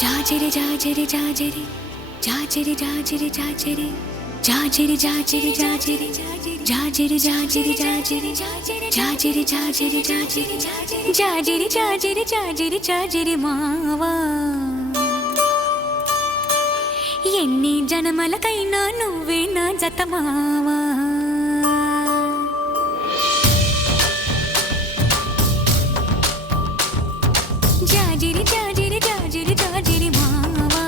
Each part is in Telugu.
జాజిరి జాజిరి జాజిరి జాజిరి జాజిరి జాజిరి జాజిరి జాజిరి జాజిరి జాజిరి జాజిరి జాజిరి జాజిరి జాజిరి జాజిరి జాజిరి జాజిరి జాజిరి జాజిరి మావా ఎన్ని జనమలకైనా నువ్వే నా జత మావా జాజిరి జాజిరి జాజిరి జాజిరి మావా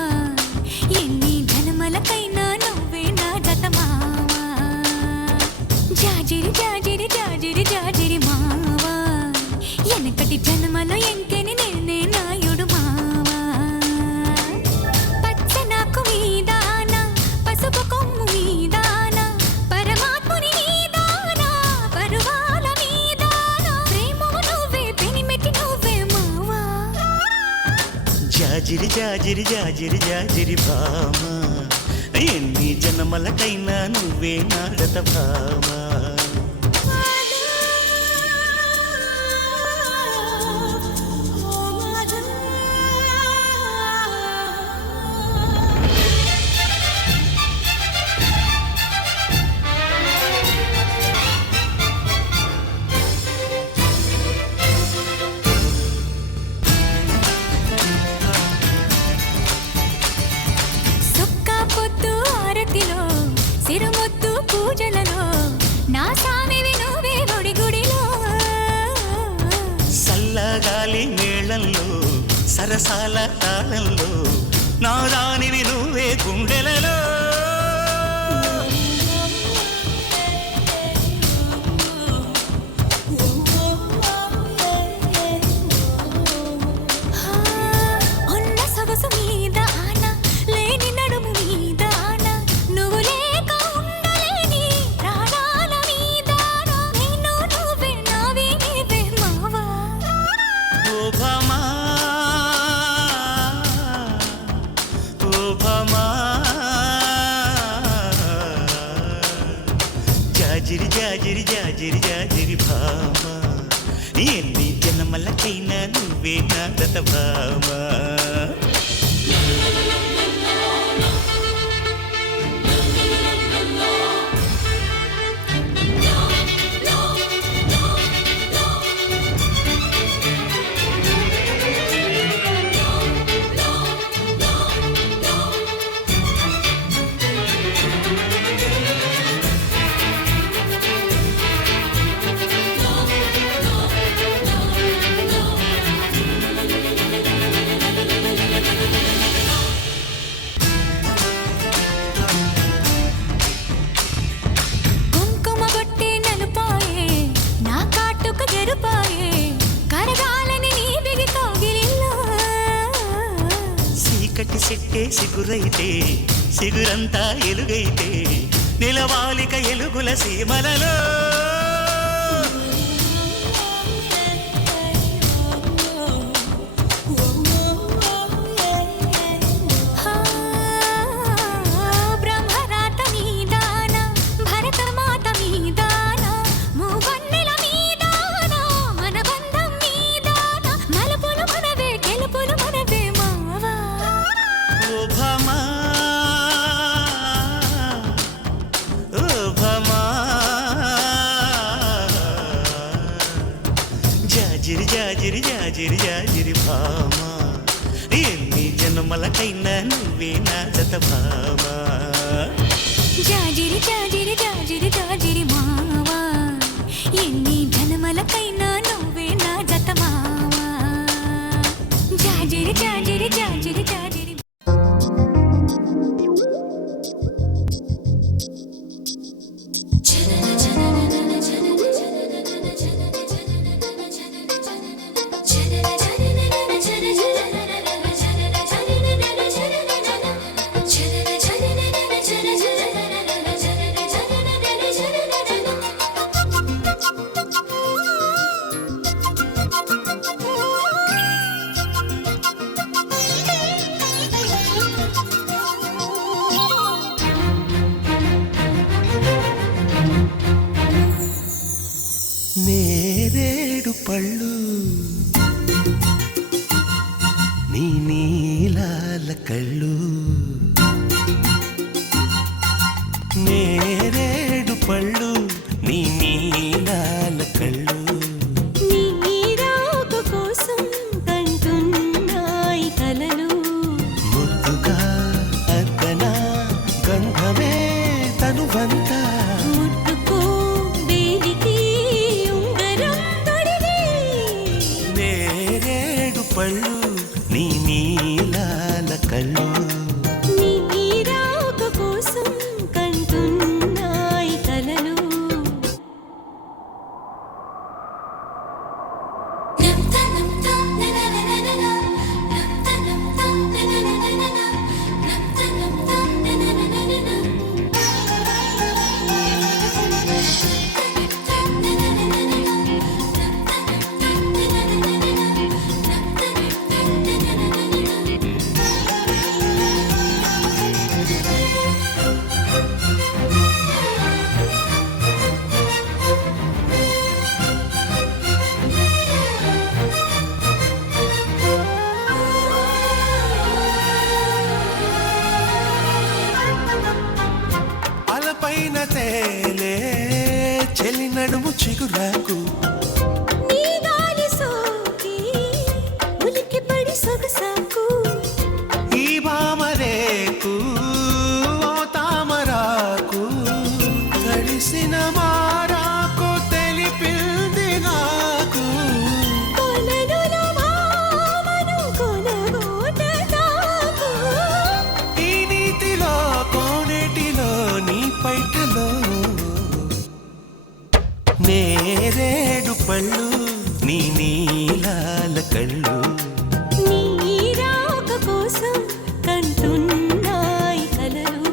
ఎన్ని జనమలకైనా నువ్వే నా జత మావా జాజిరి జాజిరి జాజిరి జాజిరి మావా ఎనకటి జన్మలో ఎంకెని నేనే నాయుడు మావా పచ్చనాకు మీదాన పసుపు కొమ్ము మీదాన పరమాత్ముని మీదాన పరువాల మీదాన ప్రేమము నువ్వే పెనిమెటి నువ్వే మావా జాజిరి జాజిరి జాజిరి జాజిరి భామా ఎన్ని జన్మలకైనా నువ్వే నా జత భామా సిరుముద్దు పూజలలో నా సామివి నువ్వే గుడి గుడిలో సల్లగాలి మేళంలో సరసాల తాళంలో నా రానివి నువ్వే గుండెలలో ఉన్న సొగసు మీద ఆన లేని నడుము మీద ఆన నువ్వు లేక ఉండలేని ప్రాణాల మీద నేను నువ్వే నావి నీవే మావా ఓ భామా ఓ భామా జాజిరి జాజిరి జాజిరి జాజిరి భామా ఎన్ని జన్మలకైనా నువ్వే నా జత భామా కుంకుమ బొట్టే నలుపాయే నా కాటుక జరుపాయే కరగాలని నీ బిగి కౌగిలిలో చీకటి సెట్టే సిగురైతే సిగురంతా ఎలుగైతే నిలవాలిక ఎలుగుల సీమలలో బ్రహ్మరాత మీదాన భరతమాత మీదాన మూవన్నెల మీదాన మన బంధం మీదాన మలుపులు మనవే గెలుపులు మనవే మావా ఓ భామా ఓ భామా జాజిరి జాజిరి జాజిరి జాజిరి భామా ఎన్ని జన్మలకైనా నువ్వే నా జత భామా జాజిరి జాజిరి జాజిరి జాజిరి మావా ఎన్ని జన్మలకైనా నువ్వే నా జత మావా జాజిరి జాజిరి జాజిరి జాజిరి నేరేడు పళ్ళు నీ నీలా కళ్ళు నేరేడు పళ్ళు నీ నీలాల కళ్ళు నీరాక కోసం కంటున్నాయి కలలు ముద్దుగా అద్దన గంధమే తనువంతా ముట్టుకో వేలికి ఉంగరం తొడిగి నేరేడు పళ్ళు నీ నీలాల కళ్ళు నీరాక కోసం కంటున్నాయి కలలు అలపైన తేలే చెలి నడుము చిగురాకు నీ గాలి సోకి ఉలికి పడి సొగసాకు ఈ భామరేకు ఓ తామరాకు తడిసిన మారాకు తెలిపింది నాకు కొలనులో భామను కొనగోట తాకు ఈ నీతిలో కోనేటిలో నీ పైటలో నేరేడు పళ్ళు నీ నీలాల కళ్ళు నీరాక కోసం కంటున్నాయి కలలు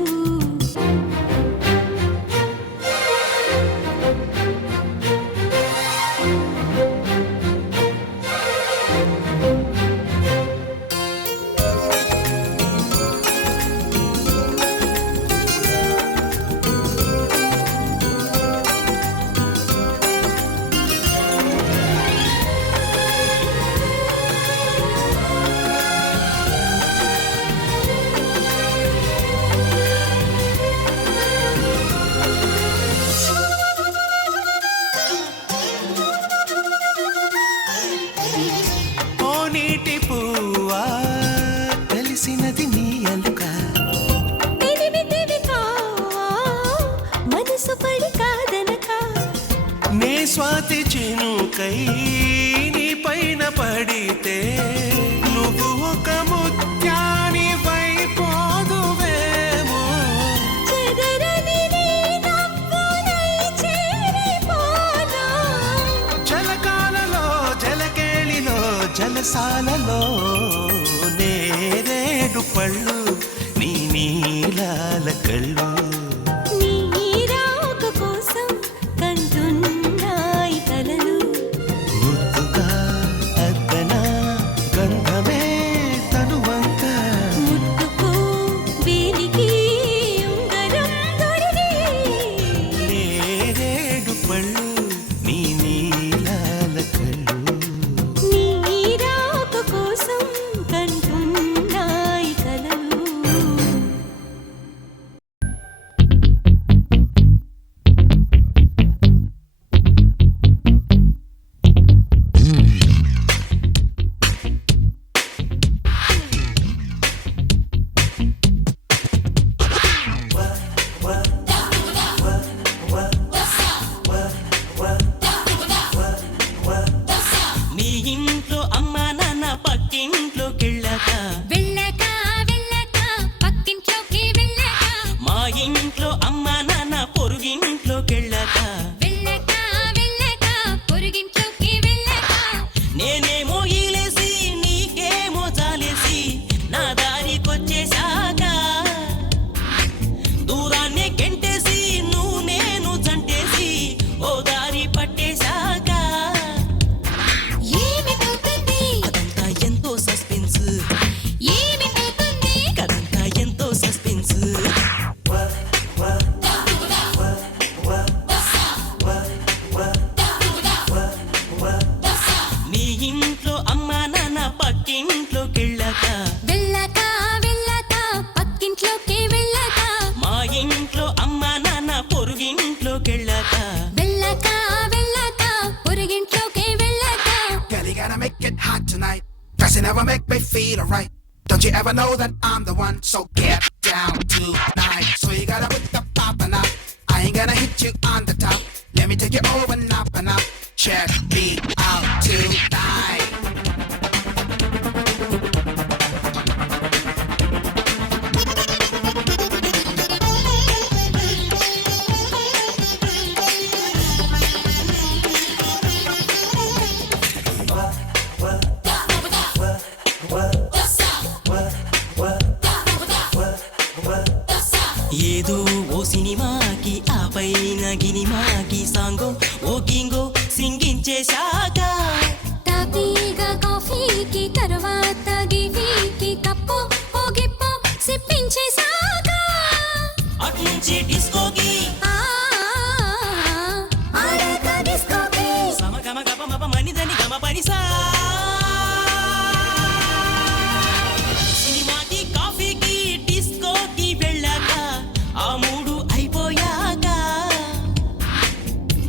ఓ నీటి పువ్వా తెలిసినది నీ అలుక తెలివితివి కావా మనసు పడి కాదనక నే స్వాతి చినుకై నీ పైన పడితే నువ్వు ఒక ముత్యాని వైపోదువేమో చెదరని నీ నవ్వులై చేరిపోనా జలకాలలో జలకేళిలో జలసాలలో నేరేడు పళ్ళు నీ నీలాల కళ్ళు నీరాక కోసం కంటున్నాయి కలలు ముద్దుగా అద్దన గంధమే తనువంతా ముట్టుకో వేలికి ఉంగరం తొడిగి నేరేడు పళ్ళు నీ నీలాల కళ్ళు నీరాక కోసం కంటున్నాయి కలలు నీ ఇంట్లో అమ్మ నాన్న పక్కింట్లోకెళ్ళాక వెళ్ళక వెళ్ళక పక్కింట్లోకి వెళ్ళక మా ఇంట్లో అమ్మ నాన్న పొరుగింట్లోకెళ్ళాక వెళ్ళక వెళ్ళక పొరుగింట్లోకి వెళ్ళక నేనేమో ఈలేసి నీకేమో జాలేసి నా దారికొచ్చేశాక దూరాన్నే గెంటేసి నువ్వు నేను జంటేసి ఓ దారి పట్టేశాక ఏమిటవుతుంది అదంతా ఎంతో సస్పెన్స్ ఏమిటవుతుంది కదంతా ఎంతో సస్పెన్స్ నీ ఇంట్లో అమ్మ నాన్న పక్కింట్లోకెళ్ళాక వెళ్ళక వెళ్ళక 'cause you never make me feel alright. Don't you ever know that I'm the one? So get down tonight. So you gotta put the poppin' up. I ain't gonna hit you on the top. Let me take you over and up. Check me out tonight. ఏదో ఓ సినిమాకి ఆ పైన గినిమాకి సాంగో ఓ గింగో సింగించేశాక తాపీగా కాఫీకి తర్వాత గిఫీకి కప్పు ఓ గిప్పు సిప్పించేశాక అట్నుంచి డిస్కోకి ఆడాక డిస్కోకి సమ గమ గప మప మనిదని గమ పనిసా సినిమాకి కాఫీకి డిస్కోకి వెళ్ళాక ఆ మూడు అయిపోయాక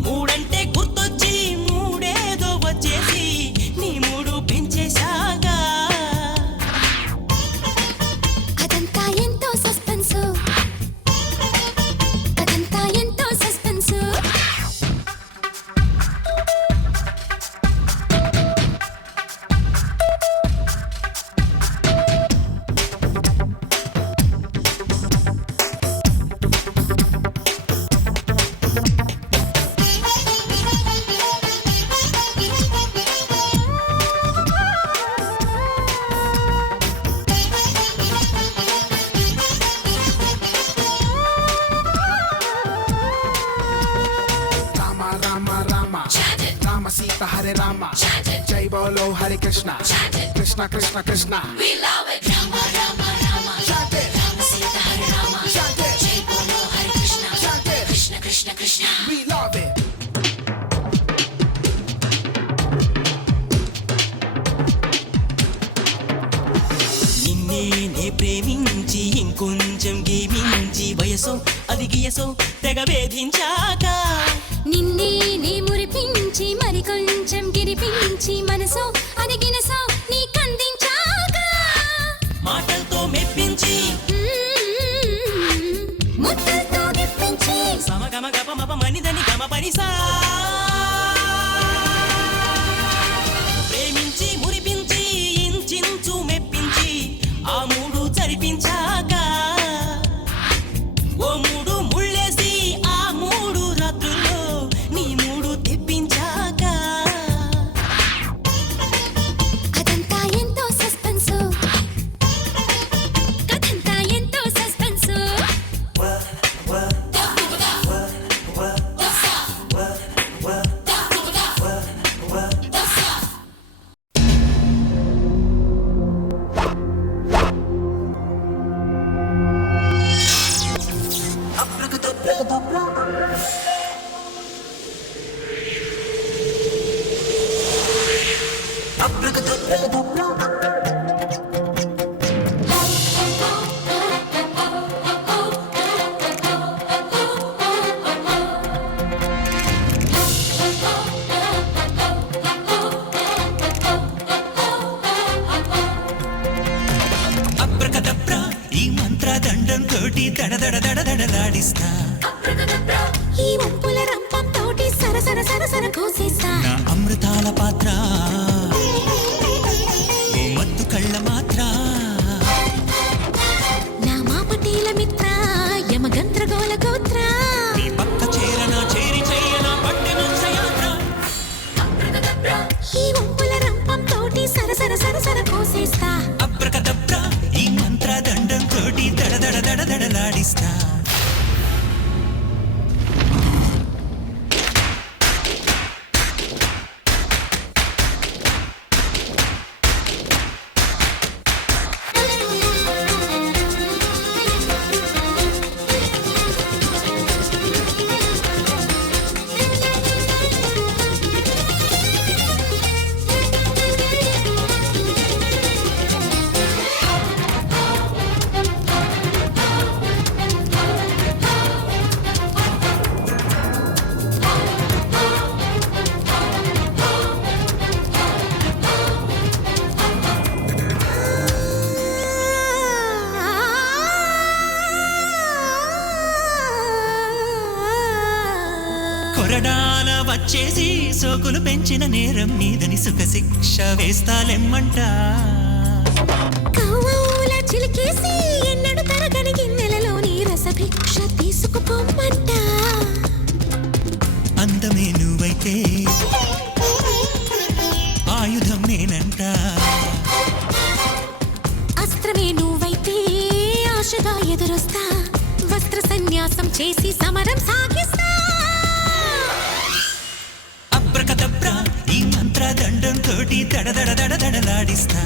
మూడంటే గుర్తొచ్చి మూడేదో వచ్చేసి నీ మూడు పెంచేశాక అదంతా ఎంతో సస్పెన్సు అదంతా ఎంతో suspense Rama Rama Rama Rama Sita Hare Rama Jai Bolo Hare Krishna Krishna Krishna Krishna We love it Rama Rama Rama Chant it Rama Sita Hare Rama Chant it Jai Bolo Hare Krishna Chant it Krishna Krishna Krishna We love it నిన్నే నే ప్రేమించి ఇంకొంచెం గేమించి వయసో అది గియసో తెగ వేధించాక నిన్నే నీ మురిపించి మరి కొంచెం గిరిపించి మనసో అది గినసో నీ కందించాక మాటలతో మెప్పించి ముద్దలతో గిప్పించి సమ గమ గప మప మనిదని గమ పనిసా ప్రేమించి మురిపించి ఇంచించు మెప్పించి ఆ మూడు చరిపించాక ఓ మూడు ముళ్ళేసి ఆ మూడు రాత్రుల్లో నీ మూడు తెప్పించాక అదంతా ఎంతో సస్పెన్సు కథంతా ఎంతో సస్పెన్సు అబ్రకదబ్రా ఈ మంత్రదండంతోటి దడదడదడదడలాడిస్తా ఈ వంపుల రంపం తోటి సరసర సరసర కోసేస్తా నా అమృతాల పాత్ర ఓ మత్తు కళ్ళ మాత్ర నా మాపటీల మిత్ర యమగంత్రగోళ గోత్ర నీ పక్క చేరనా చేరి చెయ్యనా పట్టెను యాత్ర ఈ వంపుల రంపం తోటి సరసర సరసర కోసేస్తా అబ్రకదబ్రా ఈ మంత్రదండంతోటి దడదడదడదడలాడిస్తా వచ్చేసి సోకులు పెంచిన నేరం మీదని సుఖ శిక్ష వేస్తాలెమ్మంట కవ్వూల చిలికేసి ఎన్నడు తరగని గిన్నెలలోని రసభిక్ష తీసుకుపోమ్మంట అందమే నువ్వైతే ఆయుధం నేనంట అస్త్రమే నువ్వైతే ఆశగా ఎదురొస్తా వస్త్ర సన్యాసం చేసి సమరం సాగిస్తా అబ్రకదబ్రా ఈ మంత్ర దండం తోటి దడదడదడదడలాడిస్తా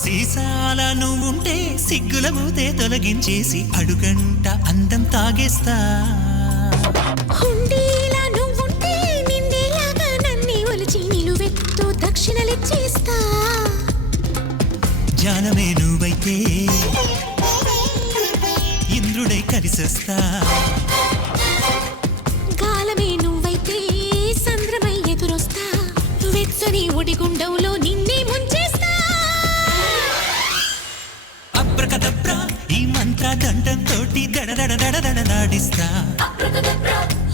సీసాల నువ్వుంటే సిగ్గుల మూతే తొలగించేసి అడుగంట అందం తాగేస్తా హుండీలా నువ్వుంటే నిండేలాగా నన్ని ఒలిచి నిలువెత్తు దక్షిణలిచ్చేస్తా జానమే నువ్వైతే ఇంద్రుడై కలిసొస్తా గాలమే నువ్వైతే సంద్రమై ఎదురొస్తా వెచ్చని ఒడిగుండంలో నిన్నే ముంచేస్తా అబ్రకదబ్రా ఈ మంత్ర దండం తోటి దడదడదడదడలాడిస్తా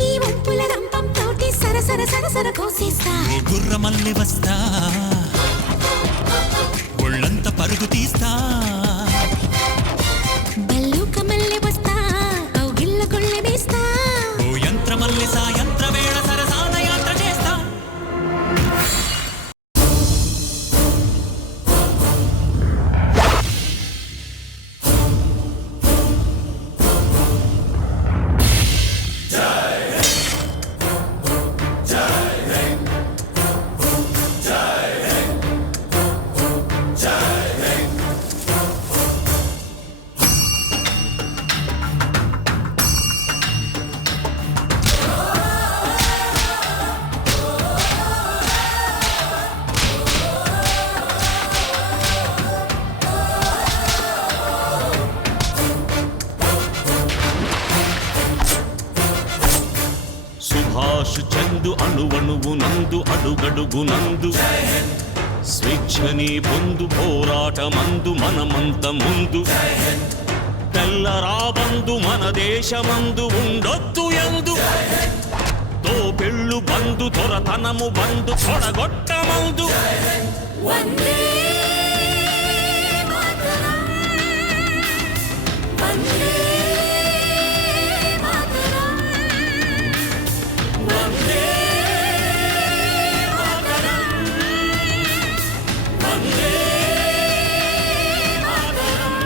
ఈ ఉప్పుల రంపం తోటి సరసర సరసర కోసేస్తా ఓ గుర్ర మల్లె వస్తా ఒళ్ళంత పరుగు తీస్తా బల్లుక మల్లె వస్తా కౌగిళ్ళ కొళ్ళె వేస్తా ఓ యంత్ర మల్లె సాయంత్ర వేళ సరసాల యాత్ర చేస్తా సుభాష్ చందు అణువణువు నందు అడుగడుగునందు స్వేచ్ఛని పొందు పోరాటమందు మనమంత ముందు తెల్లరాబందు మన దేశమందు ఉండొద్దు ఎందు తోపెళ్ళు బందు దొరతనము బందు తొడగొట్టమందు వందే మాతరం వందే మాతరం వందే మాతరం వందే మాతరం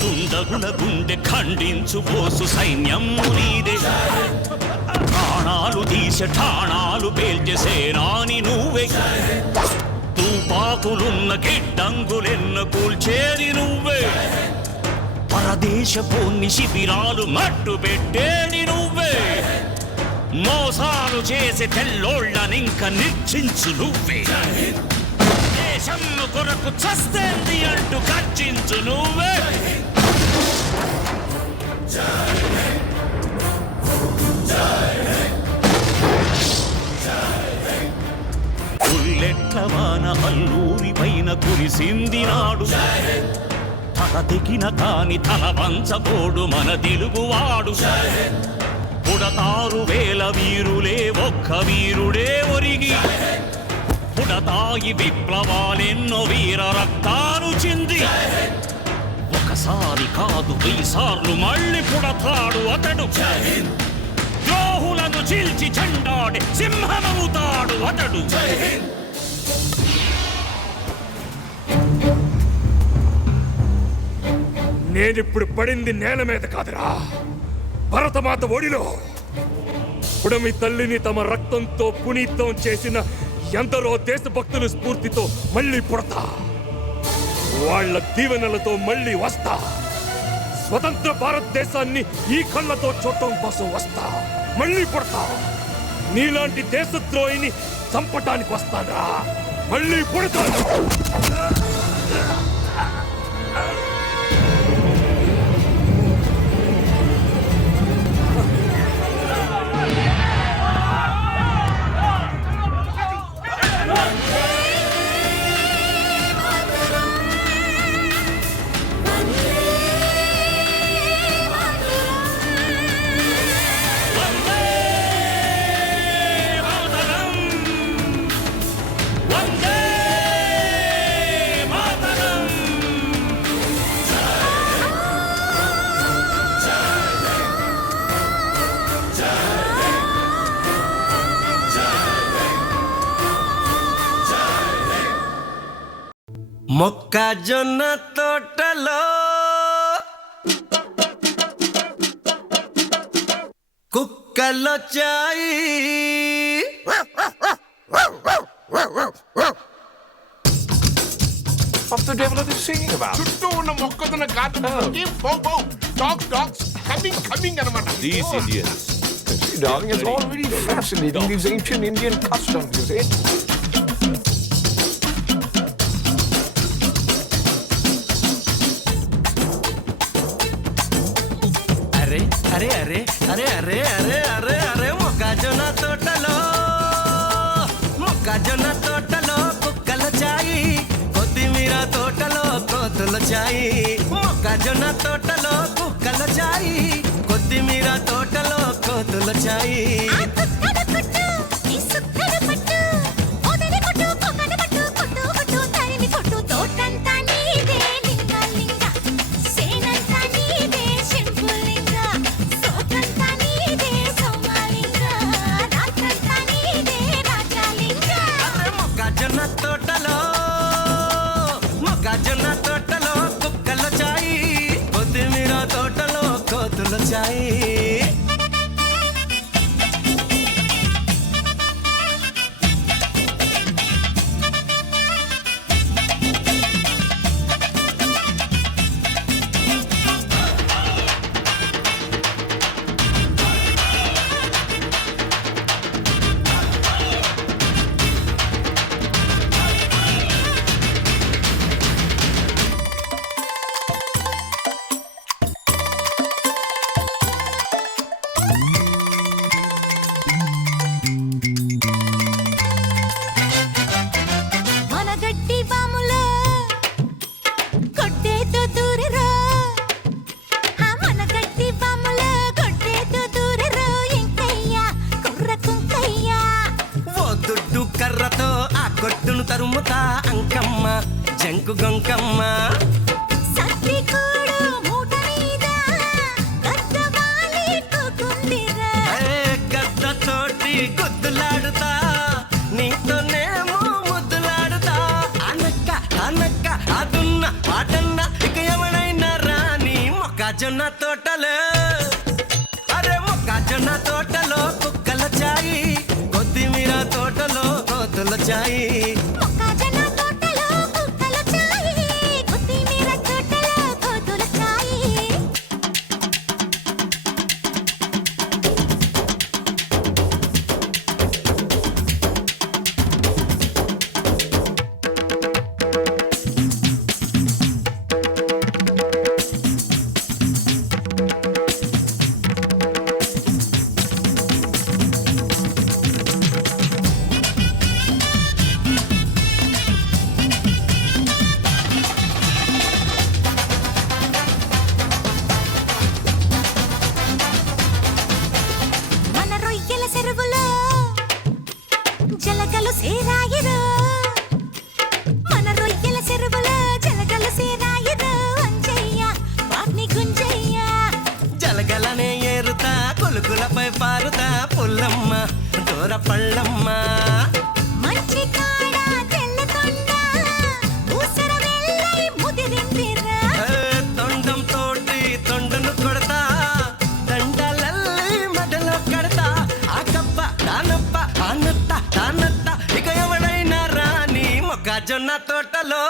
దుండగుల గుండె ఖండించు పోసు సైన్యము నీదే ప్రాణాలు తీసే ఠాణాలు పేల్చే సేనాని నువ్వే తుపాకులున్న గిడ్డంగులెన్న కూల్చేది నువ్వే పరదేశపోన్ని శిబిరాలు మట్టు పెట్టేది నువ్వే మోసాలు చేసే తెల్లోళ్ళనింక నిర్చించు నువ్వే దేశం కొరకు చస్తేంది అంటూ గర్జించు నువ్వే ఉల్లెట్ల వాన అల్లూరి పైన కురిసింది నాడు తల తెగిన కాని తల వంచబోడు మన తెలుగువాడు పుడతారు వేల వీరులే ఒక్క వీరుడే ఒరిగి పుడతాయి విప్లవాలెన్నో వీర రక్తాలు చింది ఒక ఒకసారి కాదు 1000 సార్లు మళ్ళీ పుడతాడు అతడు. ద్రోహులను చీల్చి చెండాడి సింహమవుతాడు అతడు. నేనిప్పుడు పడింది నేల మీద కాదురా, భరతమాత ఒడిలో. పుడమి తల్లిని తమ రక్తంతో పునీతం చేసిన ఎందరో దేశభక్తుల స్ఫూర్తితో మళ్ళీ పుడతా. వాళ్ళ దీవెనలతో మళ్ళీ వస్తా. స్వతంత్ర భారతదేశాన్ని ఈ కళ్ళతో చూడటం కోసం వస్తా. మళ్ళీ పుడతా. నీలాంటి దేశద్రోహిని చంపటానికి వస్తానరా. మళ్ళీ పుడతాను. మొక్కజొన్న తోటలో కుక్కలొచ్చాయి. What the devil are they singing about? చుట్టూ ఉన్న మొక్కజొన్న గార్డెన్ డాగ్స్ కమింగ్ అన్నమాట. These Indians. See, darling, it's all very fascinating. These ancient Indian customs, you see. అరే అరే అరే అరే అరే అరే అరే అరే మొక్కజొన్న తోటలో కుక్కలొచ్చాయి. కొత్తిమీర తోటలో కోతులొచ్చాయి. మొక్కజొన్న తోటలో కుక్కలొచ్చాయి. కొత్తిమీర తోటలో కోతులొచ్చాయి. మొక్కజొన్న తోటలో కుక్కలొచ్చాయి. కొత్తిమీర తోటలో కోతులొచ్చాయి. కర్రతో ఆ కొట్టును తరుముతా అంకమ్మ జంకు గొంకమ్మ. గద్దతోటి గుద్దులాడుతా నీతోనేమో ముద్దులాడుతా. అనక్క అనక్క అదున్న పాటన్న ఇక ఎవడైనా రాని మొక్కజొన్న తోటలో. అరే మొక్కజొన్న తోటలో కుక్కలొచ్చాయి. కొత్తిమీర తోటలో కోతులొచ్చాయి. పలుకులపై పారుతా పుల్లమ్మ దూర పళ్ళమ్మ మంచి కాడ తెల్లకొండ ఊసర వెళ్ళై ముదిరిందిరా తొండం తోటి తొండను కొడతా దండలల్లి మడలో కడతా ఆ కప్ప దానప్ప ఆనత్త తానత్త ఇక ఎవడైనా రాని మొక్కజొన్న తోటలో